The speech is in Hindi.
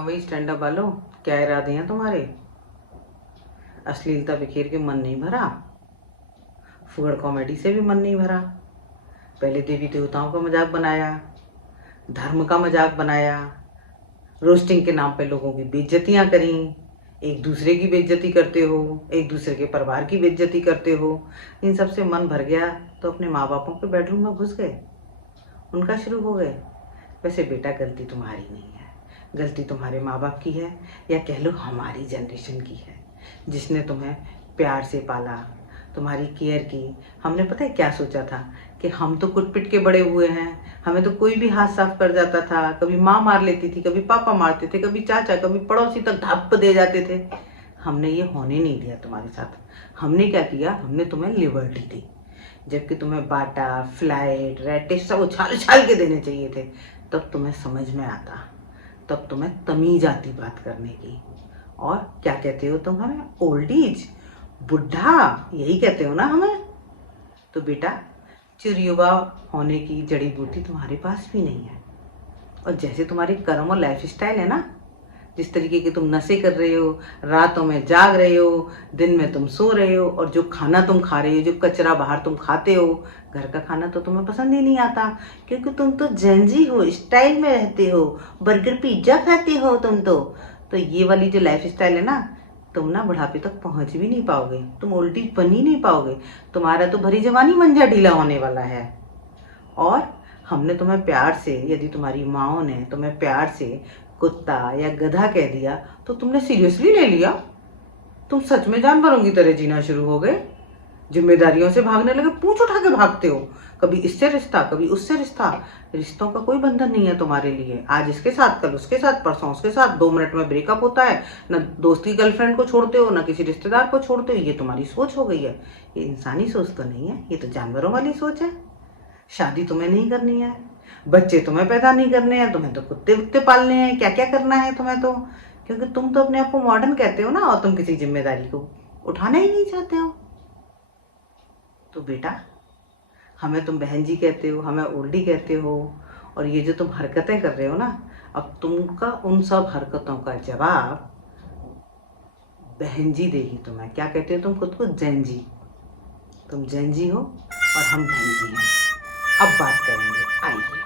वही स्टैंड अप वालों, क्या इरादे हैं तुम्हारे? अश्लीलता बिखेर के मन नहीं भरा, फुगड़ कॉमेडी से भी मन नहीं भरा। पहले देवी देवताओं का मजाक बनाया, धर्म का मजाक बनाया, रोस्टिंग के नाम पे लोगों की बेइज्जतियां करी, एक दूसरे की बेइज्जती करते हो, एक दूसरे के परिवार की बेइज्जती करते हो। इन सब से मन भर गया तो अपने माँ बापों के बेडरूम में घुस गए, उनका शुरू हो गए। वैसे बेटा गलती तुम्हारी नहीं है, गलती तुम्हारे माँ बाप की है, या कह लो हमारी जनरेशन की है, जिसने तुम्हें प्यार से पाला, तुम्हारी केयर की। हमने पता है क्या सोचा था कि हम तो कुट पिट के बड़े हुए हैं, हमें तो कोई भी हाथ साफ कर जाता था, कभी माँ मार लेती थी, कभी पापा मारते थे, कभी चाचा, कभी पड़ोसी तक धप दे जाते थे। हमने ये होने नहीं दिया तुम्हारे साथ। हमने क्या किया, हमने तुम्हें लिबर्टी दी, जबकि तुम्हें बाटा, फ्लाइट, रेटिश सब उछाल उछाल के देने चाहिए थे। तब तुम्हें समझ में आता, तब तुम्हें तमीज आती बात करने की। और क्या कहते हो तुम हमें? ओल्ड एज, बुढ़ा, यही कहते हो ना हमें? तो बेटा, चिरयुवा होने की जड़ी बूटी तुम्हारे पास भी नहीं है। और जैसे तुम्हारे कर्म और लाइफ स्टाइल है ना, जिस तरीके के तुम नशे कर रहे हो, रातों में जाग रहे हो, दिन में तुम सो रहे हो, और जो खाना तुम खा रहे हो, जो कचरा बाहर तुम खाते हो, घर का खाना तो तुम्हें पसंद ही नहीं आता, क्योंकि तुम तो जेंजी हो, स्टाइल में रहते हो, बर्गर पिज्जा खाते हो तुम तो ये वाली जो लाइफ स्टाइल है ना, तुम ना बुढ़ापे तक पहुंच भी नहीं पाओगे, तुम उल्टी बन ही नहीं पाओगे। तुम्हारा तो भरी जवानी मंजा ढीला होने वाला है। और हमने तुम्हें प्यार से, यदि तुम्हारी माओ ने तुम्हें प्यार से कुत्ता या गधा कह दिया तो तुमने सीरियसली ले लिया? तुम सच में जानवरों की तरह जीना शुरू हो गए, जिम्मेदारियों से भागने लगे, पूंछ उठा के भागते हो, कभी इससे रिश्ता, कभी उससे रिश्ता। रिश्तों का कोई बंधन नहीं है तुम्हारे लिए, आज इसके साथ, कल उसके साथ, परसों उसके साथ, 2 मिनट में ब्रेकअप होता है। न दोस्त की गर्लफ्रेंड को छोड़ते हो, न किसी रिश्तेदार को छोड़ते हो। ये तुम्हारी सोच हो गई है। ये इंसानी सोच तो नहीं है, ये तो जानवरों वाली सोच है। शादी तुम्हें नहीं करनी है, बच्चे तुम्हें पैदा नहीं करने हैं, तुम्हें तो कुत्ते उत्ते पालने हैं, क्या क्या करना है तुम्हें तो, क्योंकि तुम तो अपने आप को मॉडर्न कहते हो ना, और तुम किसी जिम्मेदारी को उठाना ही नहीं चाहते हो। तो बेटा, हमें तुम बहन जी कहते हो, हमें ओल्डी कहते हो, और ये जो तुम हरकतें कर रहे हो ना, अब तुमका उन सब हरकतों का जवाब बहन जी देगी तुम्हें। क्या कहते हो तुम खुद को? जैन जी। तुम जैन जी हो और हम बहन जी हैं। अब बात करेंगे, आइए।